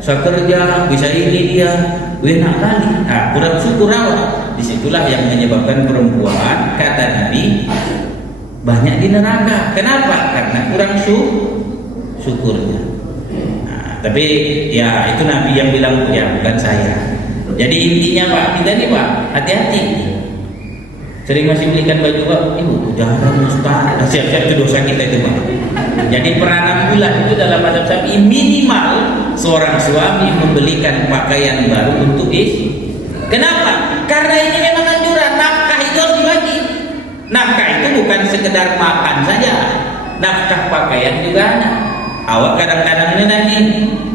kerja bisa ini dia, enak kali. Nah, kurang syukur awak. Disitulah yang menyebabkan perempuan, kata Nabi, banyak di neraka. Kenapa? Karena kurang syukurnya. Nah, tapi ya itu Nabi yang bilang ya, bukan saya. Jadi intinya Pak, kita nih Pak, hati-hati. Sering masih belikan baju Pak, ibu jangan Ustaz, siap-siap itu dosa kita itu Pak. Jadi peranan bulan itu dalam mazhab Syafi'i minimal seorang suami membelikan pakaian baru untuk istri. Kenapa? Karena ini memang anjuran, nafkah itu harus dibagi. Nafkah itu bukan sekedar makan saja, nafkah pakaian juga ada. Awak kadang-kadang ini nanti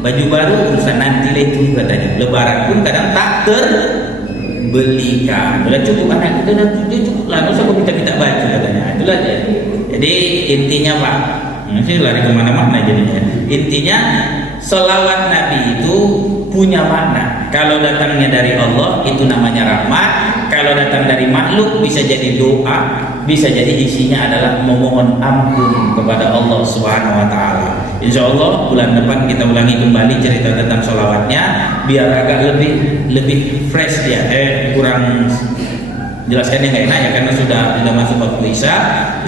baju baru urusan nanti itu katanya. Lebaran pun kadang tak terbelikan. Sudah cukup anak kita sudah cukup lah, nggak usah kau minta baju katanya. Itulah dia. Jadi intinya Pak, masih lari kemana-mana jadinya. Intinya selawat Nabi itu punya makna. Kalau datangnya dari Allah itu namanya rahmat. Kalau datang dari makhluk bisa jadi doa, bisa jadi isinya adalah memohon ampun kepada Allah Subhanahu wa taala. Insyaallah bulan depan kita ulangi kembali cerita tentang sholawatnya biar agak lebih fresh ya. Kurang jelaskannya nggak enak ya karena sudah masuk waktu Isya.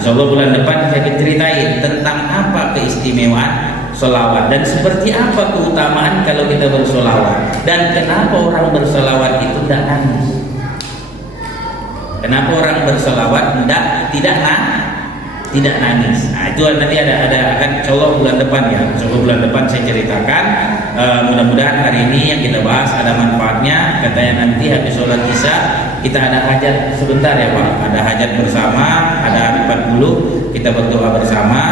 Insyaallah bulan depan saya ceritain tentang apa keistimewaan sholawat dan seperti apa keutamaan kalau kita bersolawat dan kenapa orang bersolawat itu tidak nangis. Kenapa orang bersolawat tidak nangis? Nah, itu nanti ada akan insyaallah bulan depan ya. Insyaallah bulan depan saya ceritakan. Mudah-mudahan hari ini yang kita bahas ada manfaatnya. Katanya nanti habis sholat Isya kita ada hajat sebentar ya Pak. Ada hajat bersama, ada 40 kita berdoa bersama.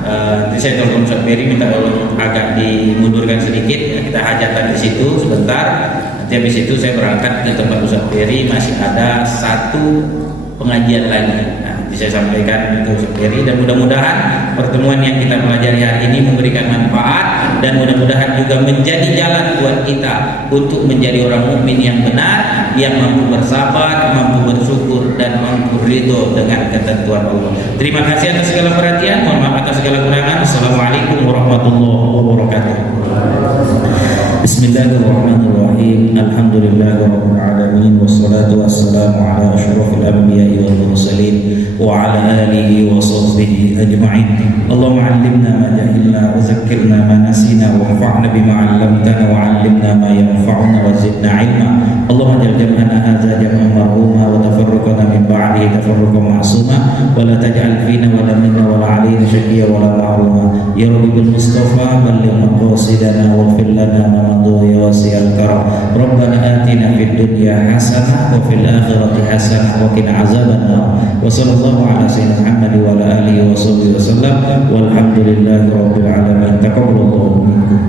Nanti saya telepon Ustaz Ferry minta tolong agak dimundurkan sedikit, kita hajatan di situ sebentar. Nanti habis itu saya berangkat ke tempat Ustaz Ferry, masih ada satu pengajian lagi. Nah, nanti saya sampaikan ke Ustaz Ferry, dan mudah-mudahan pertemuan yang kita pelajari hari ini memberikan manfaat, dan mudah-mudahan juga menjadi jalan buat kita untuk menjadi orang mukmin yang benar, yang mampu bersabar, mampu bersyukur, dan mampu ridho dengan ketentuan Allah. Terima kasih atas segala perhatian, mohon maaf atas segala kurangan. Assalamualaikum warahmatullahi wabarakatuh. Bismillahirrahmanirrahim. Alhamdulillahirabbil alamin, wassalatu wassalamu ala asyrafil anbiya'i wal mursalin wa ala alihi wa sahbihi ajma'in. Allahumma 'allimna ma jahilna wa zakkirna ma nasina wanfa'na bima 'allamtana wa 'allimna ma yanfa'una wa zidna 'ilma. Allahumma ja'al jam'ana hadza jam'an marhuma wa tafarraqana min ba'dihi tafarruqan ma'suma wa la taj'al fina wa la minna wa la 'alaina shaqiyya wa la mahruma. Ya Rabbi bil Mustafa balligh maqasidana waghfir lana ma madhu ya wasi'al karam. Rabbana atina fid dunya hasanah wa fil akhirati hasanah wa qina azabannar. Wa sallallahu ala sayyidina Muhammad wa ala alihi wa sahbihi wasallam walhamdulillahi rabbil alamin. Taqabbalallahu minkum.